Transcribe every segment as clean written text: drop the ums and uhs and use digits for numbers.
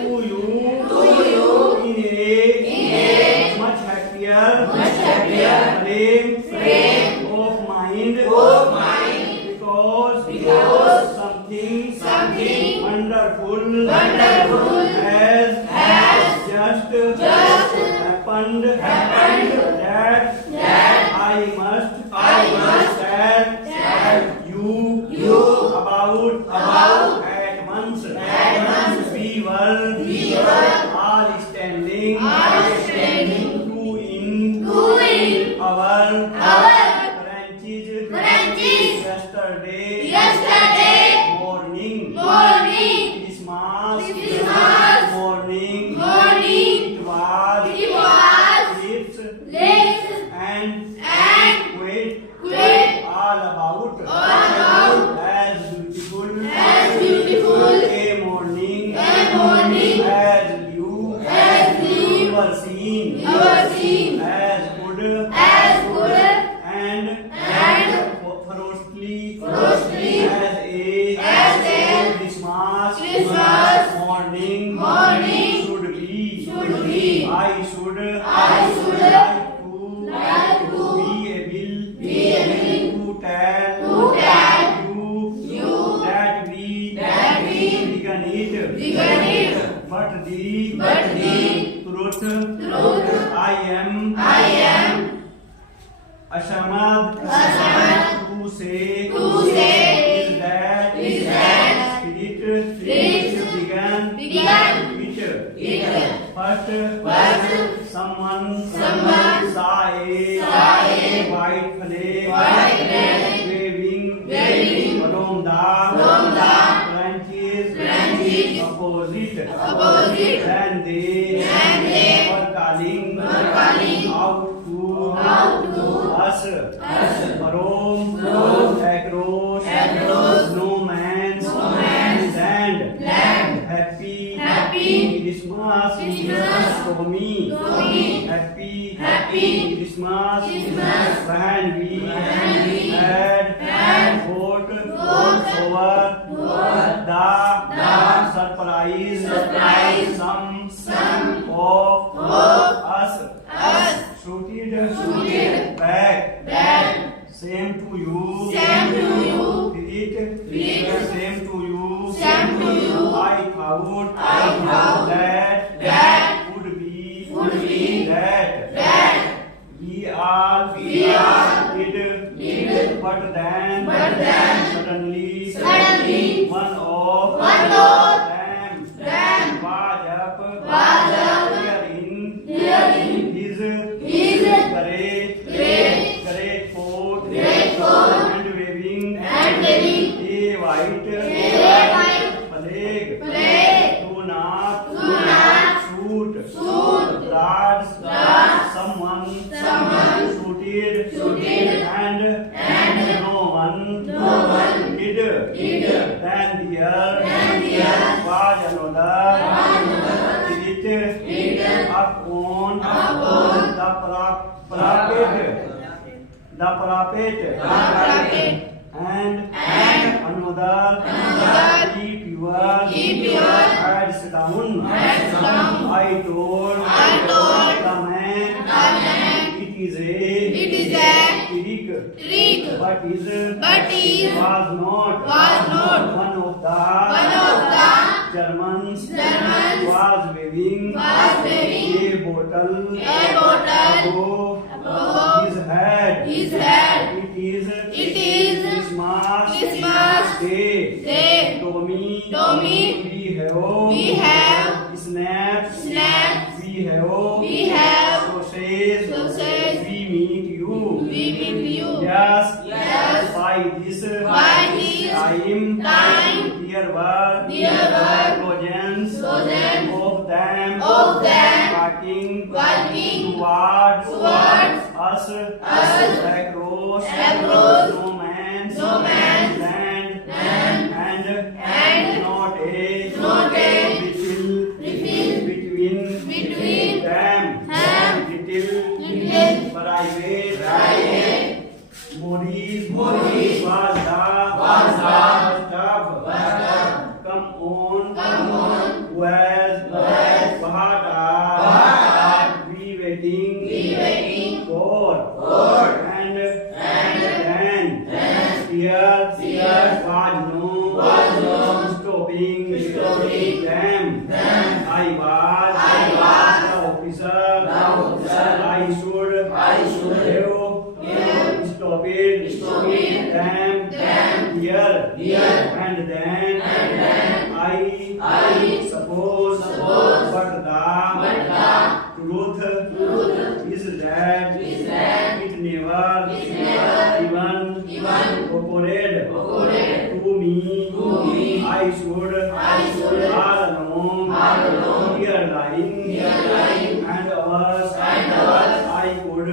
To you. In a much happier frame of mind. Because something wonderful has just happened that I must tell you about at once. We were all standing two in our branches yesterday morning. Christmas morning. It was late and quite all about as beautiful a morning as you ever seen as good and ferociously as a Christmas morning should be. I should like to be able to tell you that we began it. But the truth I am ashamed to say is that spirit began it. First someone saw a white flag waving along the branches opposite. And they were calling out to us. From across no man's land. Happy Christmas to me. Happy Christmas. When we had fought over the surprise, some of us shooted back. Same to you. Repeat. Same to you. I thought that would be that. We all did. But then suddenly one of them was up here in his great coat and waving a white flag. Do not shoot. Guards. Someone shooted and no one did. Then there was another hit up on the parapet. And another keep your heads down. I told the man it is a trick, but it was not. One of the Germans was waving a bottle above his head. It is Christmas Day. Tommy, we have snaps. We have sausage. We meet you. Yes. By this time there were dozens of them walking towards us across no man's land, and not a little between them. Little private Maurice was the stub. Come on. What are we waiting for? And then here was no stopping them. I was the officer. I should have stopped them here. And then I suppose but the truth is that it never even occurred to me. I should all along here lying and hours I could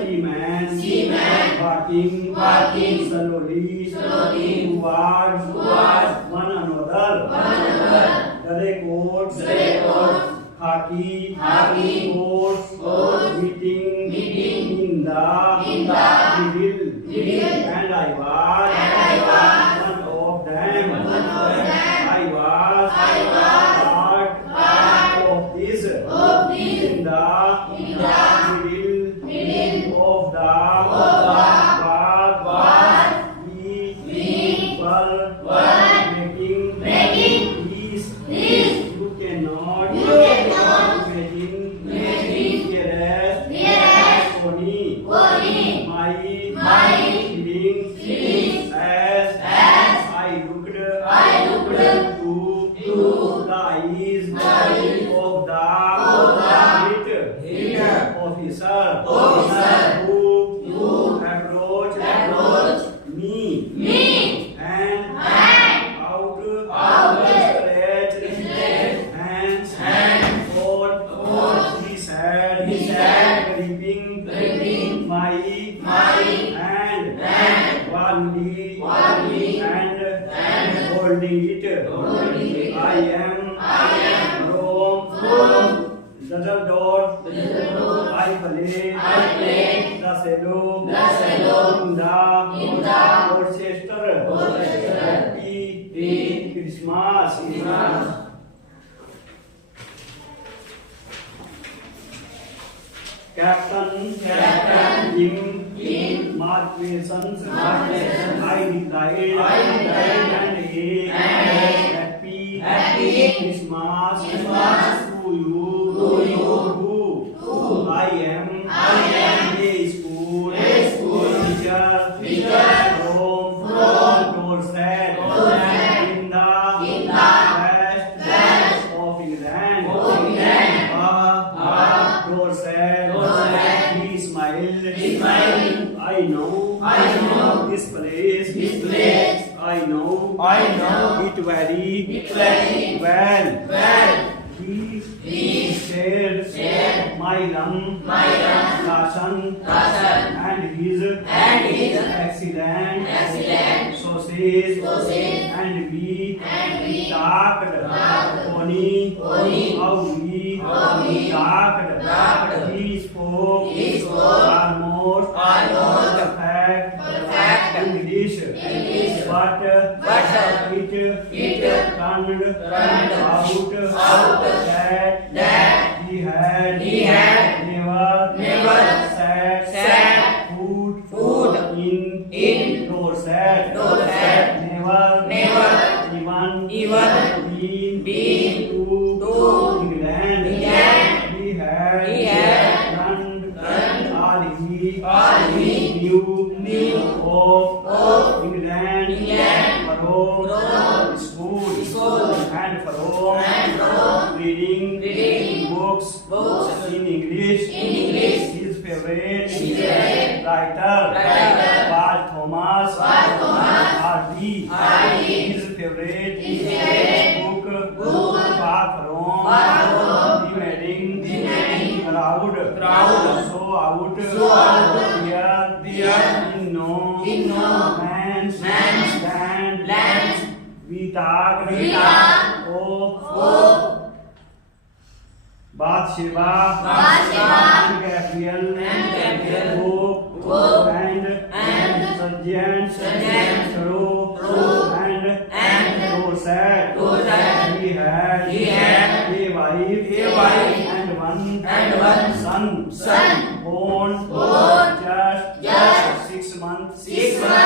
see man walking slowly towards one another. Gray coats, khaki coats, meeting in the middle, and I was one of them. I was part of this in the middle of the war. We were making peace. You cannot imagine nearest Tony. My feelings as I looked to the eyes of the officer who approached me and out stretched hands forth. He said, gripping my hand warmly and holding it. I am from Dusseldorf. I play the cello in the orchestra. Happy Christmas. Captain Jim Marqueson's I declared and a happy Christmas to you. I am a school teacher from Dorset in the west of England. Dorset. He smiled. I know this place. I know it very well. He shared my young Larson and his excellent sausage, and we talked Tony how we talked. He spoke almost perfect English, but it turned out that he had never set foot in Dorset. Never even been to England. He had learned all he knew of England from school and from reading books in English. His favorite writer was Thomas Hardy. His favorite book was from the wedding crowd. So out here in no man's land. We talked of Bathsheba and Gabriel, Hope and Sergeant Thoreau and Dorset. He had son, son, born, born, just, just, 6 months, 6 months,